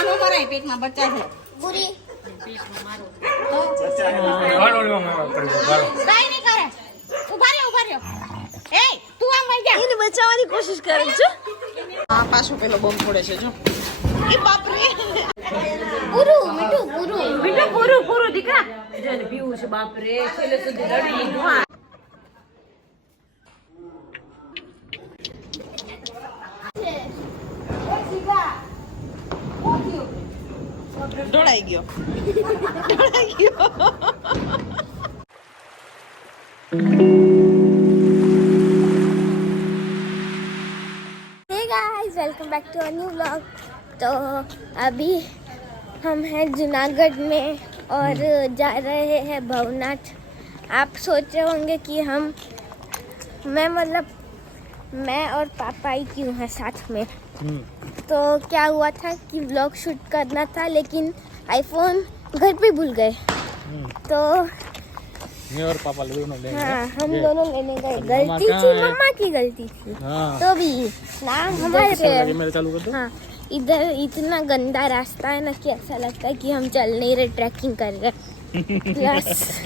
આમાં કરાય પેટમાં બચ્ચા છે. પૂરી જા. બચાવવાની કોશિશ કરે છે. આ પાછો પેલો બોમ્બ ફોડે છે જો. એ બાપ રે પૂરું મીઠું પૂરું મીઠું પૂરું પૂરું દીકરા. જેને પીવું છે બાપ રે છેલ્લે સુધી લડી લીધું ઢોળાઈ ગયો ઢોળાઈ ગયો hey guys welcome back to a new vlog तो अभी हम हैं जूनागढ़ में और जा रहे हैं भवनाथ आप सोच रहे होंगे कि हम मैं मतलब मैं और पापा ही क्यों हैं साथ में? तो क्या हुआ था कि ब्लॉग शूट करना था लेकिन आईफोन घर पे भूल गए। तो મેં और पापा दोनों लेंगे। हाँ हम दोनों लेने गए। गलती थी मम्मा की गलती थी। हाँ। तो भी नाम हमारे पे है। दो। हाँ इधर इतना गंदा रास्ता है ना कि ऐसा लगता है कि हम चल नहीं रहे ट्रैकिंग कर रहे प्लस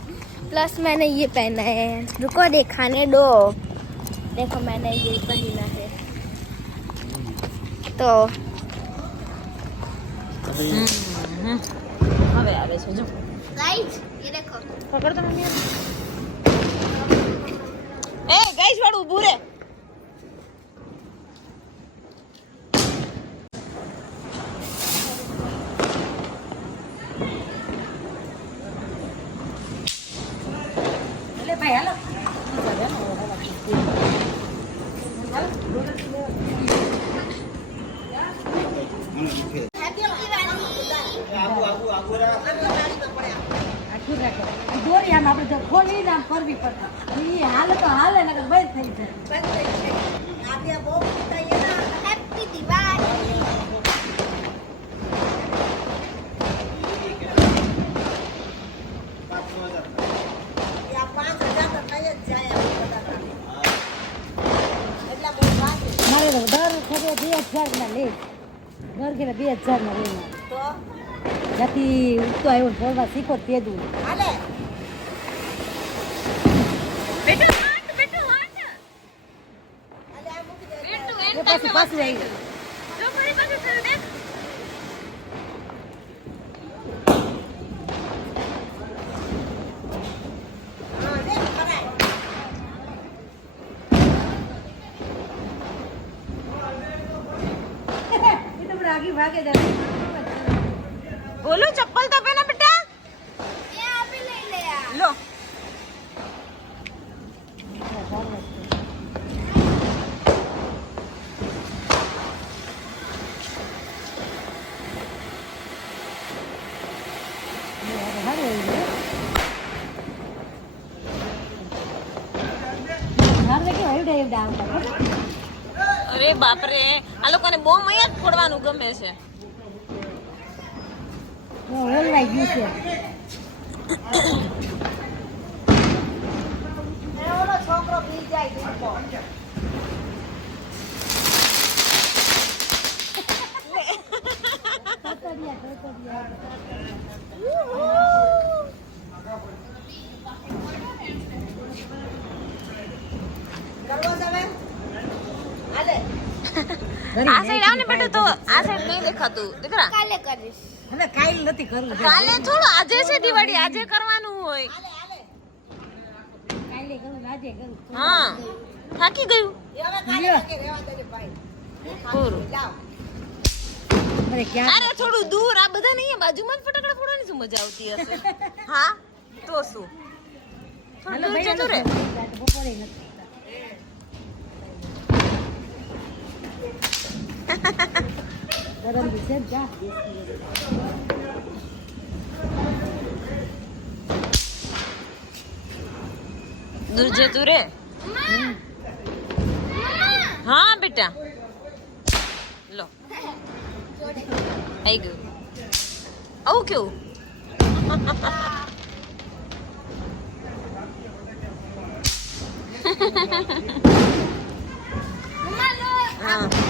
प्लस मैंने ये पहना है रुको दिखाने दो देखो मैंने ये पहना है तो अभी હવે આવે છે જો गाइस ये देखो પકડ તો મમ્મી એ ગાઈસ વાળું ઊભું રે ખબર બે હજાર ના લે. ઘર કે બે હજાર ના લે જ્યાંથી ઉગતો આવ્યો ભરવા શીખો તે દઉં પાછું પાછું આવી ગયું. અરે બાપરે આ લોકોને બહુ મયા જ ફોડવાનું ગમે છે. ઓલવાઈ ગયું છે. દિવાળી આજે કરવાનું હોય. હા. થાકી ગયું. અરે થોડું દૂર. આ બધા નહીં બાજુમાં જ ફટાકડા ફોડવાની શું મજા આવતી હશે? હા? તો શું? થોડું બપોરે નથી. Daran તુરે હા બેટા લો આવી ગયું આવું કેવું હા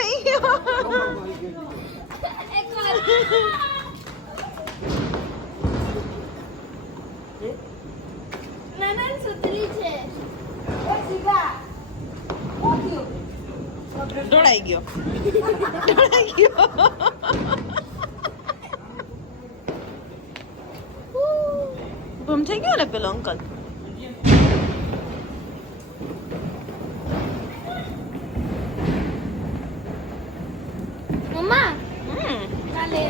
થઈ ગયો. ઢોળાઈ ગયો. ગયો થઈ ગયો ને પેલો અંકલ મમ્મા હમ. કાલે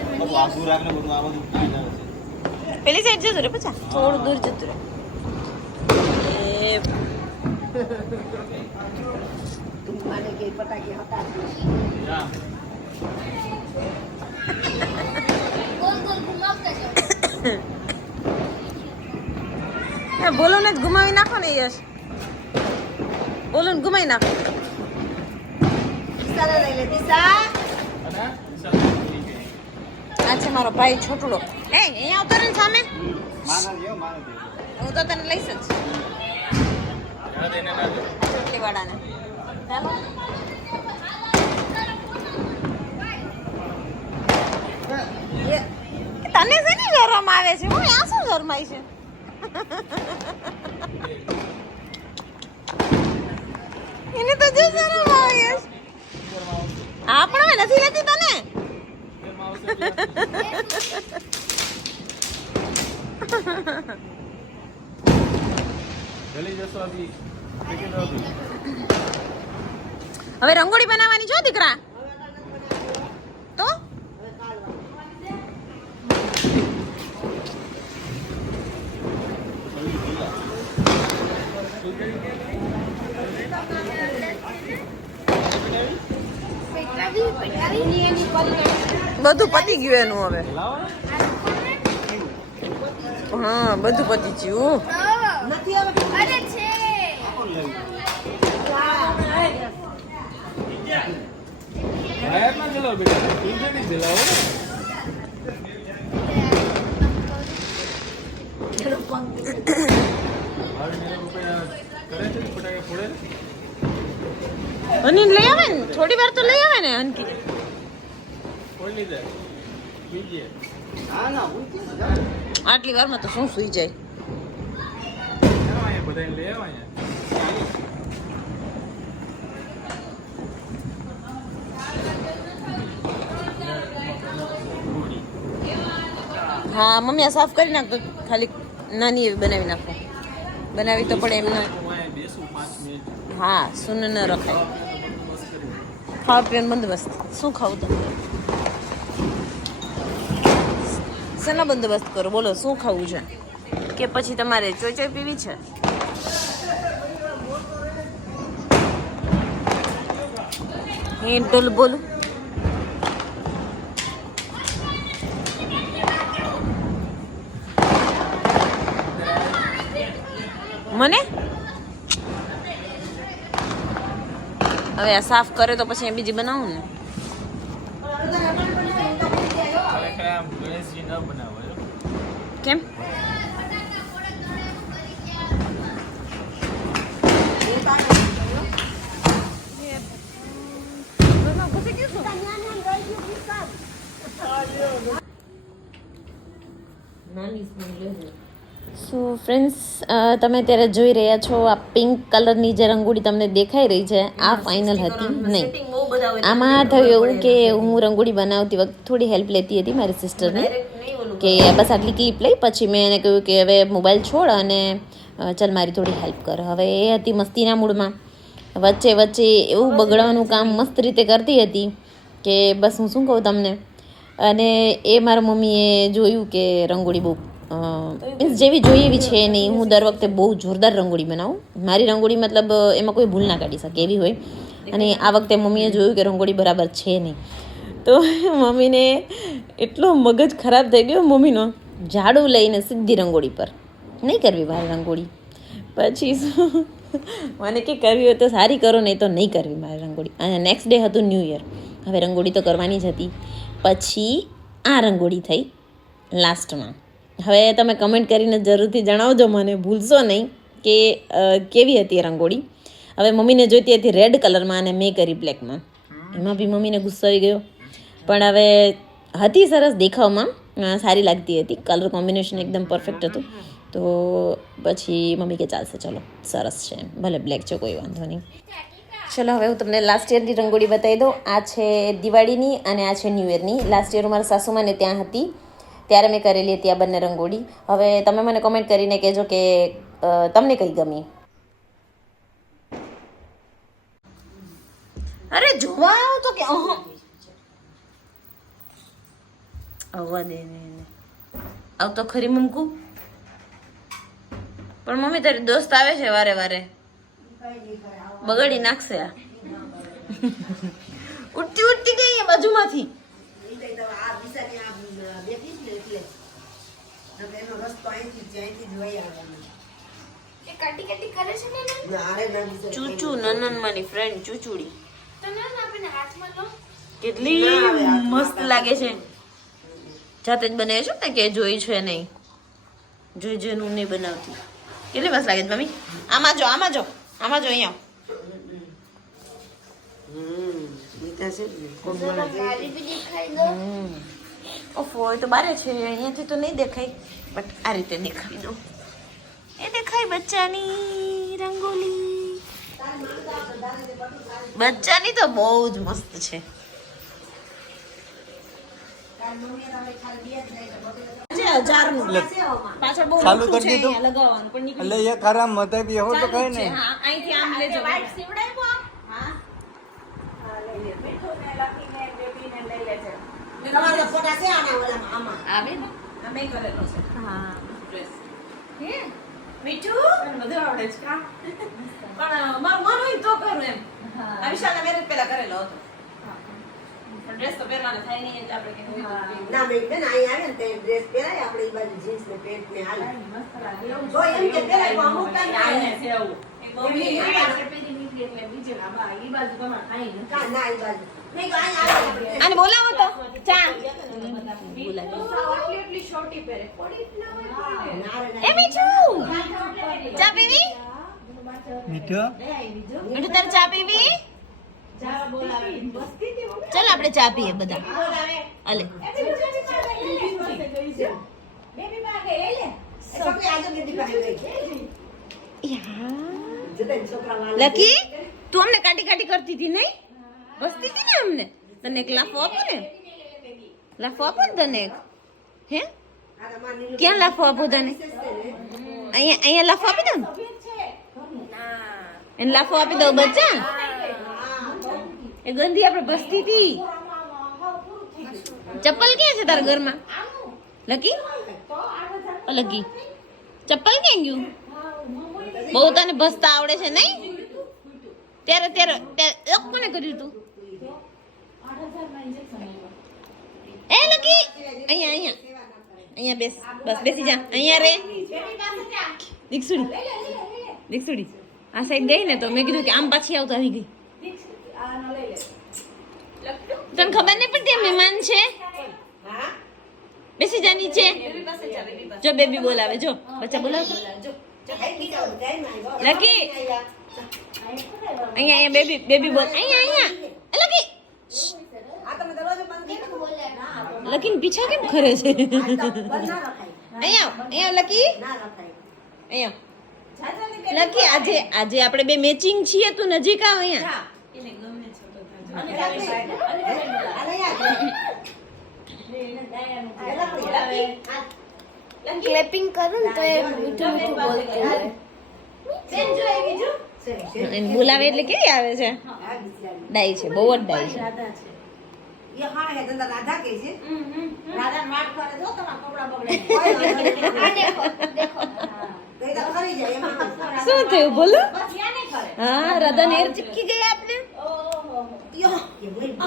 પેલી સાઈડ જતું રે પછા? થોડું દૂર જતું રે બોલો ને ગુમાવી નાખો ને યશ. બોલો ને ગુમાવી નાખો. દિશાને લઈ લે દિશા આ છે મારો ભાઈ છોટલો. એ અહીંયા આવતો ને સામે? હું તો તને લઈશ જ. ચોટલી વાળાને ચાલો તને શેની શરમ આવે છે? હું આ શું શરમાય છે? એને તો જો શરમ આવે છે. આપણે નથી લેતી તને? હવે રંગોળી બનાવવાની છો દીકરા. તો? પેટાવી પેટાવી બધું પતી ગયું એનું હવે. હા, બધું પતી ગયું. નથી હવે અરે છે બાયરમાં જલાવો બેટા ટિકિટ જલાવો ને ભાવિને એ લોકો કરે છે ને ફટાકે ફોડે ને અને લઈ આવે ને? થોડી વાર તો લઈ આવે ને અનકી આટલી વારમાં તો શું સુઈ જાય. હા મમ્મી આ સાફ કરી નાખ. તો ખાલી નાની એવી બનાવી નાખો. બનાવી તો પડે એમ ના હું સુન ન રખાય. ખાવા પીવાનું બંદોબસ્ત. શું ખાવું તમારે શેનો બંદોબસ્ત કરો બોલો શું ખાવું છે. કે પછી તમારે ચોઈ ચોઈ પીવી છે? હે બોલું. મને? હવે આ સાફ કરે તો પછી બીજી બનાવું ને ખરેખર આમ ગણેશજી ન બનાવો એમ. કેમ સો ફ્રેન્ડ્સ તમે અત્યારે જોઈ રહ્યા છો આ પિંક કલરની જે રંગોળી તમને દેખાઈ રહી છે આ ફાઇનલ હતી. નહીં. આમાં થયું એવું કે હું રંગોળી બનાવતી વખતે થોડી હેલ્પ લેતી હતી મારી સિસ્ટરની કે બસ આટલી ક્લિપ લઈ પછી મેં એને કહ્યું કે હવે મોબાઈલ છોડ અને ચાલ મારી થોડી હેલ્પ કર. હવે એ હતી મસ્તીના મૂડમાં. વચ્ચે વચ્ચે એવું બગડવાનું કામ મસ્ત. રીતે કરતી હતી કે બસ હું શું કહું તમને? અને એ મારા મમ્મીએ જોયું કે રંગોળી બહુ મીન્સ જેવી જોઈએ એવી છે નહીં. હું દર વખતે બહુ જોરદાર રંગોળી બનાવું. મારી રંગોળી મતલબ એમાં કોઈ ભૂલ ના કાઢી શકે એવી હોય. અને આ વખતે મમ્મીએ જોયું કે રંગોળી બરાબર છે નહીં. તો મમ્મીને એટલો મગજ ખરાબ થઈ ગયો મમ્મીનો. ઝાડુ લઈને સીધી રંગોળી પર. નહીં કરવી બહાર રંગોળી. પછી શું? મને કે કરવી હોય તો સારી કરો, નહીં તો નહીં કરવી મારે રંગોળી. અને નેક્સ્ટ ડે હતું ન્યૂ યર હવે રંગોળી તો કરવાની જ હતી. પછી આ રંગોળી થઈ લાસ્ટમાં હવે તમે કમેન્ટ કરીને જરૂરથી જણાવજો મને, ભૂલશો નહીં કે કેવી હતી એ રંગોળી. હવે મમ્મીને જોઈતી હતી રેડ કલરમાં અને મેં કરી બ્લેકમાં એમાં બી મમ્મીને ગુસ્સો આવી ગયો. પણ હવે હતી સરસ દેખાવમાં. સારી લાગતી હતી. કલર કોમ્બિનેશન એકદમ પરફેક્ટ હતું. તો પછી મમ્મી કે ચાલશે, ચલો, સરસ છે ભલે બ્લેક છે, કોઈ વાંધો નહીં. ચલો, હવે હું તમને લાસ્ટ યરની રંગોળી બતાવી દઉં. આ છે દિવાળીની અને આ છે ન્યૂ યરની લાસ્ટ યર મારા સાસુમાને ત્યાં હતી. ત્યારે મેં કરેલી હતી આ બંને રંગોળી. હવે તમે મને કોમેન્ટ કરીને કહેજો કે તમને કઈ ગમી. અરે જોવા તો કે અહં. આવવા દે ને એને. આવ તો ખરી મમકુ પણ મમ્મી તારી દોસ્ત આવે છે વારે વારે. બગાડી નાખશે આ. ઉઠતી ઉઠતી ગઈ બાજુમાંથી. કટી કટી કરે છે ને ચૂચુ નનનમાંની ફ્રેન્ડ ચૂચુડી. કેટલી મસ્ત લાગે છે. જાતે જ બનાવે છે ને કે જોઈ છે નહીં? જોઈ જોઈને નહીં બનાવતી. કેટલી મસ્ત લાગે છે મમ્મી? આમાં જો આમાં જો આમાં જો અહીંયા. ઓફો તો બારે છે, અહીંયાથી તો નહીં દેખાય બટ આ રીતે દેખાડી દો એ દેખાય બચ્ચાની રંગોલી. બચ્ચાની તો બહુ જ મસ્ત છે. ચાલુ કરી દીધું? પણ એટલે એ ખરા મતે બી હો તો કઈ નહીં. અહીંથી આમ લેજો. તમારા ફોટા છે આના ઓલામાં આમાં? આવે ને અમે કરેલો છે. હા. હે? મીઠું? બધું આવડે છે કા પણ મારું મન હોય તો કરું એમ. મેરેજ પહેલા કરેલો હતો. પણ ડ્રેસ તો પહેરવાનો થાય નહીં એટલે આપણે કે ના મેં બેન અહીં આવે ને તે ડ્રેસ પહેરાય આપણે એ બાજુ જીન્સ ને પેન્ટ ને હાલ. જો એમ કે પહેરાય પણ અમુક ટાઈમ આવે. છે એવું એક બહુ એમની બી આ આપણે પહેરી લીધી એટલે બીજે આ બા ઈ બાજુ તમારે કાંઈ નથી. કા ના એ બાજુ. નહીં તો અહીં આવે. આપણે અને બોલાવો તો. ચા. પીવી? મીઠો? તારે ચા પીવી? ચાલ આપણે ચા પીએ બધા. અલે લકી તું અમને કાટી કાટી કરતી હતી નહીં? બસતી હતી ને અમને? તને એક લાફો આપો ને? લાફો આપો ને તને એક? હે? ક્યાં લાફો આપો તને? અહીંયા અહીંયા લાફો આપી દો ને? એને લાફો આપી દો બચ્ચા? એ ગંદી આપણે બસતી હતી ચપ્પલ ક્યાં છે તારા ઘરમાં? લકી? લકી. ચપ્પલ ક્યાં ગયું? બહુ તને ભસતા આવડે છે નહીં? ત્યારે ત્યારે એક કોને કર્યું તું? એ, લકી. અહીંયા અહીંયા. અહીંયા બેસ, બસ, બેસી જા. અહીંયા રે. દીક્ષુડી. દીક્ષુડી. આ સાઈડ ગઈ ને તો મેં કીધું કે આમ પાછી આવતો આવી ગઈ. તને ખબર નહીં પડતી આ મહેમાન છે? બેસી જા નીચે. જો બેબી બોલાવે, જો. બચ્ચા બોલાવ લકી. અહીંયા અહીંયા બેબી બેબી બોલ. અહીંયા અહીંયા. લકી. લકી પીછા કેમ કરે છે? અહીંયા અહીંયા લકી. અહીંયા લકી, આજે આજે આપણે બે મેચિંગ છીએ, તું નજીક આવ અહીંયા. ક્લેપિંગ કરું ને તો એ મીઠું મીઠું બોલતું હોય. બોલાવે એટલે કેવી આવે છે? ડાય છે બહુ જ ડાય છે. શું થયું બોલો? હા રાધા નેર ચીપકી ગઈ આપને? ઓહો યો, એ ભાઈ.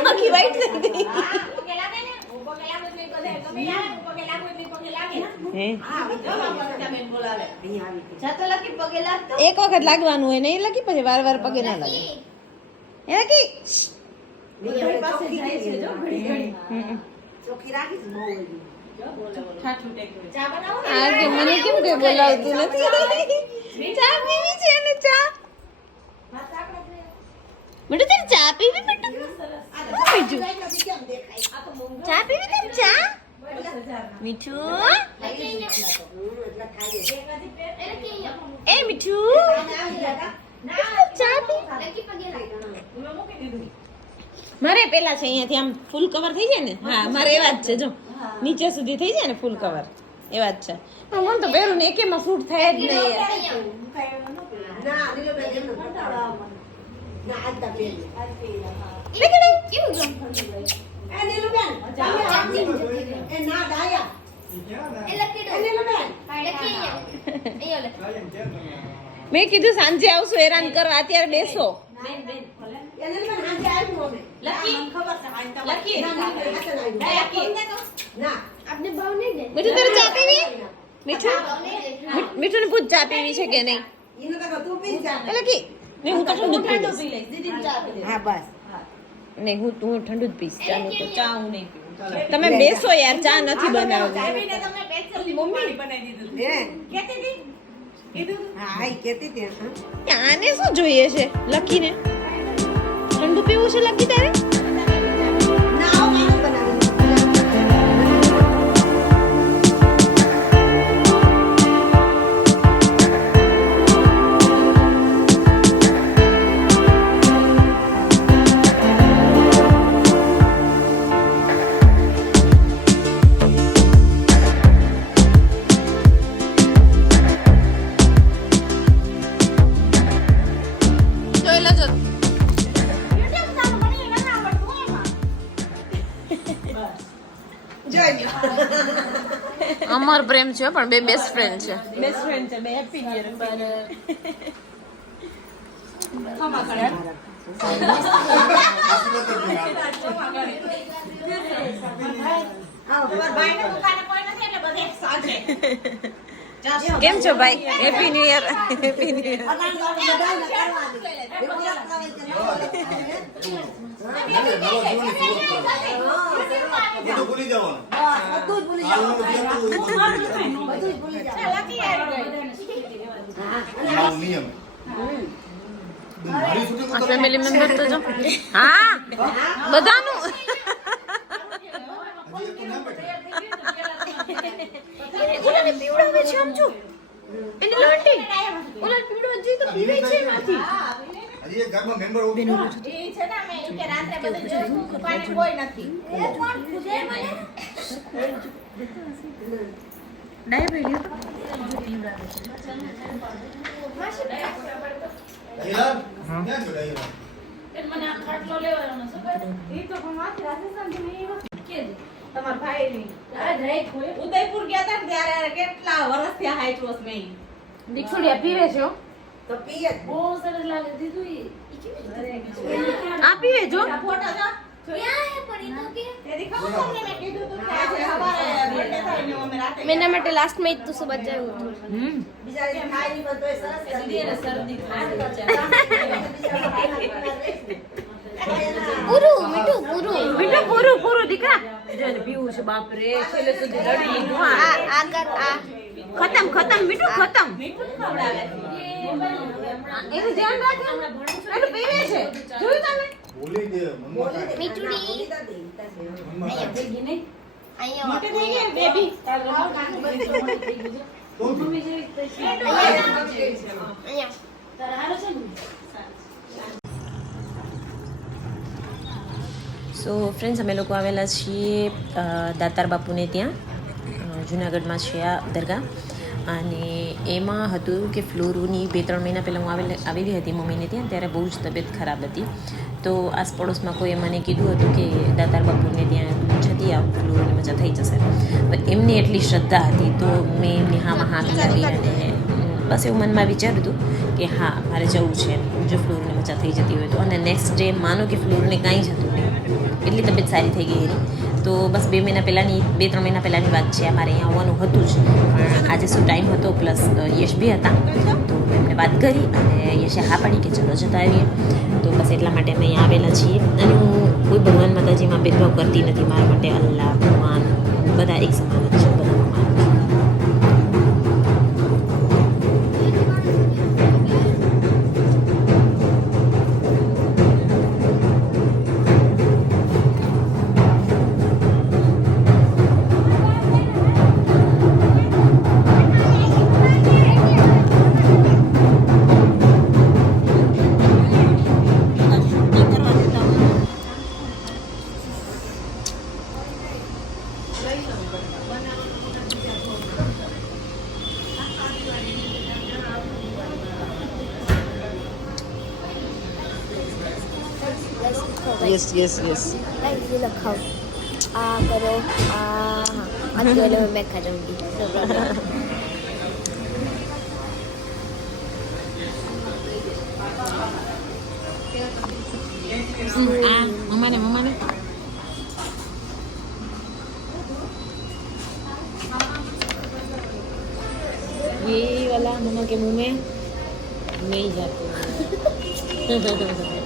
આખી વાઈટ થઈ ગઈ હા પગે લાગે ને હું પગે લાગુ એટલે બધે ગમે આવે હું પગે લાગુ એટલે પગે લાગે હે હા, આવી જો ગઈ. બાપા રચાબેન બોલાવે અહીંયા આવી ગઈ. જાતો લખી પગે લાગતો એક વખત લાગવાનું હોય નહીં લખી પછી વાર વાર પગે ના લાગે એ લખી નીકળે પાસે ચોખ્ખી જાય છે થઈ ચા પીવી તારે ચા દસ હજારના. મીઠું હમ, એટલે ખાઈએ. એક હજી પેટ એ મીઠું આને આવી ગયા કા? ના ચા પી લકી પગે લાગે મેં મૂકી દીધું મારે પેલા છે અહીંયાથી આમ ફૂલ કવર થઈ જાય ને હા મારે એવા જ છે જો નીચે સુધી થઈ જાય ને ફૂલ કવર એવા જ છે પણ મને તો પહેરું ને એકેમાં સૂટ થાય જ નહીં યાર. કાંઈ એવું ન કેવું એ તમે એ ના, ડાયા. મેં કીધું સાંજે આવશું હેરાન કર અત્યારે બેસો મીઠું તારે ચા પીવી મીઠું મીઠું પૂછ ચા પીવી છે કે નહીં. એટલે કે તો હા, બસ. નહીં હું હું ઠંડુ જ પીશ ચા નહીં ચા હું નહીં પીવું તમે બેસો યાર ચા નથી બનાવવી મમ્મી બનાવી દીધું. હે? કેતી હતી? કીધું? હા, હા, હતી, હા. આને શું જોઈએ છે? લકીને ઠંડુ પીવું છે લકી તારે? અમર પ્રેમ છે પણ બે બેસ્ટ ફ્રેન્ડ છે. બેસ્ટ ફ્રેન્ડ છે બે હેપી ન્યુ યર પર ખમા કરે ભાઈને દુકાને કોઈ નથી એટલે બધે સાંજે કેમ છો ભાઈ? Happy new year happy new year અટાણે તો જો હા. એવું લાગતા હોય કે ન હોય. બધું ભૂલી જવાનું બસ, બધું જ ભૂલી જાઓ. હાલનું બધું બધું જ ભૂલી જાઓ. લકી આવી ગઈ હા, અને આવો નિયમ મારી છૂટી તો તમે ફેમિલી મેમ્બર તો જો હા બધાનું હજી એક તો ના બેઠા ઓલાને પીવડાવે છે આમ જો એની લોટી ઓલા પીવડો હજી તો પીવે છે નથી એક ઘરમાં મેમ્બર એ છે ને અમે કે રાત્રે બધે જોયું દુકાને કોઈ નથી. એ કોણ પૂછે મને? એ એ તમાર ભાઈ ની ઉદયપુર ગયા હતા ને ત્યારે કેટલા વર્ષ થયા હાઈટ વોસ મેં. દીક્ષુડિયા પીવે છે હો. તો પીએ જ. બહુ સરસ લાગે દીધું ઈ આ પીવે જો આ ફોટો જો ક્યાં હે પણ ઈ તો કે તેથી ખબર તમને મેં કીધું તું કે આજે સવારે birthday થાય ને અમે રાતે મેં એના માટે લાસ્ટમાં તો સુબહ જાયું હતું હમ બિચારી ખાય નહીં પણ તોય સરસ કરી દીદી એને શરદી થાય પૂરું મીઠું પૂરું મીઠું પૂરું પૂરું દીકરા જો એને પીવું છે બાપ રે છેલ્લે સુધી રડી લીધું આ હા આગળ આ ખતમ ખતમ મીઠું ખતમ મીઠું ખવડાવે એનું ધ્યાન રાખો એનું પીવે છે જોયું તમે બોલી દે મમ્મા કાંઈ. મીઠુડી મમ્મા કાંઈ. અહીંયા મોટી થઈ ગઈ બેબી તો બી. અહીંયા સો ફ્રેન્ડ્સ અમે લોકો આવેલા છીએ અ, દાતાર બાપુને ત્યાં અ, જુનાગઢમાં છે આ દરગાહ અને એમાં હતું કે ફ્લોરોની બે ત્રણ મહિના પહેલાં હું આવેલી આવેલી હતી મમ્મીને ત્યાં, ત્યારે બહુ જ તબિયત ખરાબ હતી. તો આસપડોશમાં કોઈએ મને કીધું હતું કે દાતાર બાપુને ત્યાં જતી આવ, ફ્લોરુની મજા થઈ જશે. એમની એટલી શ્રદ્ધા હતી, તો મેં એમની હામાં હા મિલાવી અને બસ એવું મનમાં વિચાર્યું હતું કે હા, મારે જવું છે. જો ફ્લોરની મજા થઈ જતી હોય તો. અને નેક્સ્ટ ડે માનો કે ફ્લોરને કાંઈ જ હતું નહીં. એટલી તબિયત સારી થઈ ગઈ એની. તો બસ બે મહિના પહેલાંની, બે, ત્રણ મહિના પહેલાંની વાત છે અમારે અહીંયા આવવાનું હતું જ. પણ આજે શું ટાઈમ હતો પ્લસ યશ બી હતા. તો એમને વાત કરી અને યશે હા પાડી કે ચલો જતા આવીએ. તો બસ એટલા માટે અમે અહીંયા આવેલા છીએ. અને હું કોઈ ભગવાન માતાજીમાં ભેદભાવ કરતી નથી. મારા માટે અલ્લાહ, ભગવાન, બધા એક સમાન જ યસ યસ યસ લાઈક ये लखाओ आ करो आ हाँ अकेले में मैं करूँगी नो प्रॉब्लम આ મમ્માને મમ્માને ये वाला मम्मा के मुंह में नहीं जाते अभी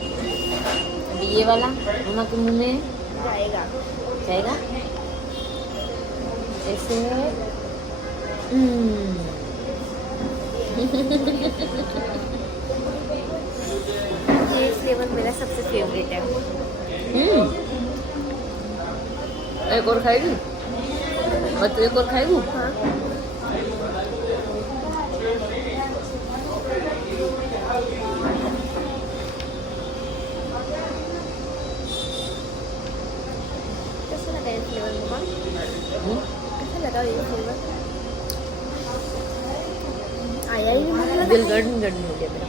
ये वाला मम्मा के मुंह में जाएगा जाएगा ऐसे हम्म ये फ्लेवर मेरा सबसे फेवरेट है हम्म एक और खाएगी और तू एक और खाएगी हाँ कैसा लगा ये फ्लेवर मम्मा हम्म? कैसा लगा ये फ्लेवर आया ही नहीं मुझे लगा दिल गर्डन गर्डन हो गया मेरा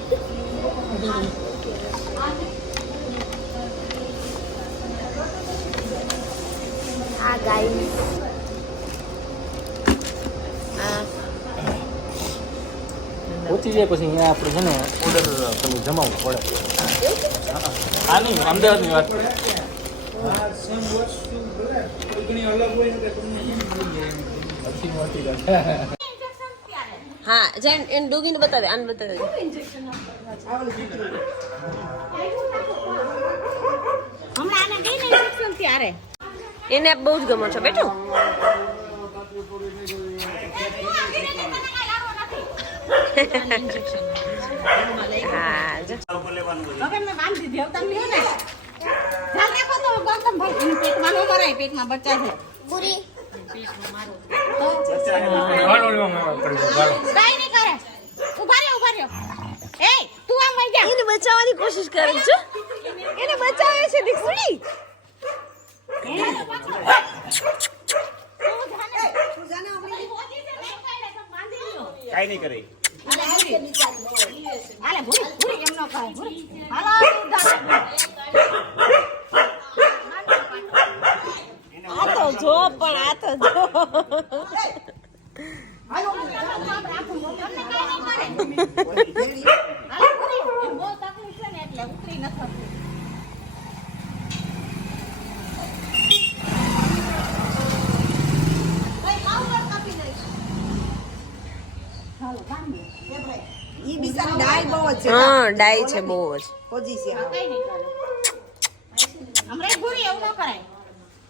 आ गाइस પહોંચી જાય પછી અહીંયા આપણે છે ને ઓર્ડર પેલું જમાવવું પડે હા. આ નહીં અમદાવાદની વાત હા જૈન એને ડોગીને બતાવે આને બતાવે. ત્યારે એને બહુ જ ગમો છો બેઠો. હા જો. ગૌતમ ભાઈ એની પેટમાં ન ભરાય પેટમાં બચ્ચા છે બચાવવાની કોશિશ કરે છે એને બચાવે છે દીકરી કઈ નહીં કરે ઉધાર. આ તો જો પણ આ તો જો. હા ડાય છે બહુ જ. ખોજી કઈ નહીં. કરે. હમણાં ભૂરી એવું ન કરાય.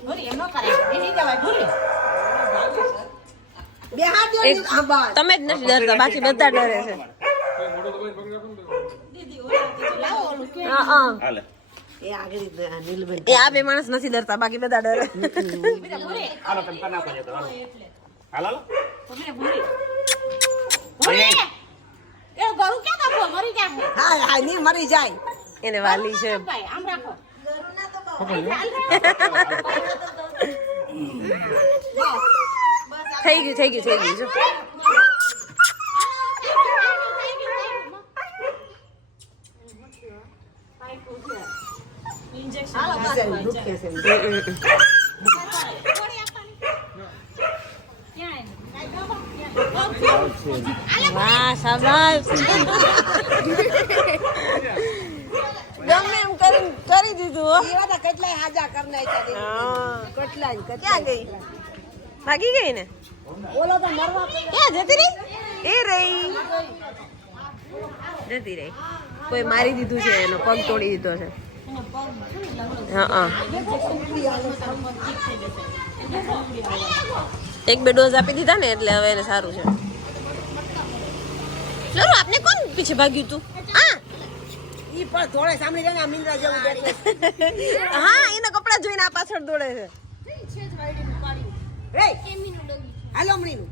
ભૂરી. એમ ન ભૂરી. તમે જ નથી ડરતા બાકી બધા ડરે છે. એ આ બે માણસ નથી ડરતા બાકી બધા ડરે. મરી જાય હા હા ની મરી જાય. એને વાલી છે. આમ રાખો. થઈ ગયું થઈ ગયું થઈ ગયું જો. વાહ શાબાશ કરીને કરી દીધું હો. એવા તો કેટલાય હાજા કર નાખ્યા. કેટલાય ને ગઈ? ભાગી ગઈ ને? ઓલો તો મરવા. ક્યાં જતી રહી? એ રહી. જતી રહી. કોઈ મારી દીધું છે એનો પગ તોડી દીધો છે. હા હા. એક બે ડોઝ આપી દીધા ને એટલે હવે એને સારું છે. ચલો આપને કોણ પીછે ભાગ્યું તું? હા. ઈ પણ થોડે સામે જાય ને આ મીંદરા જેવું બેઠું. હા એના કપડા જોઈને આ પાછળ દોડે છે. એય, હાલો મણીનું.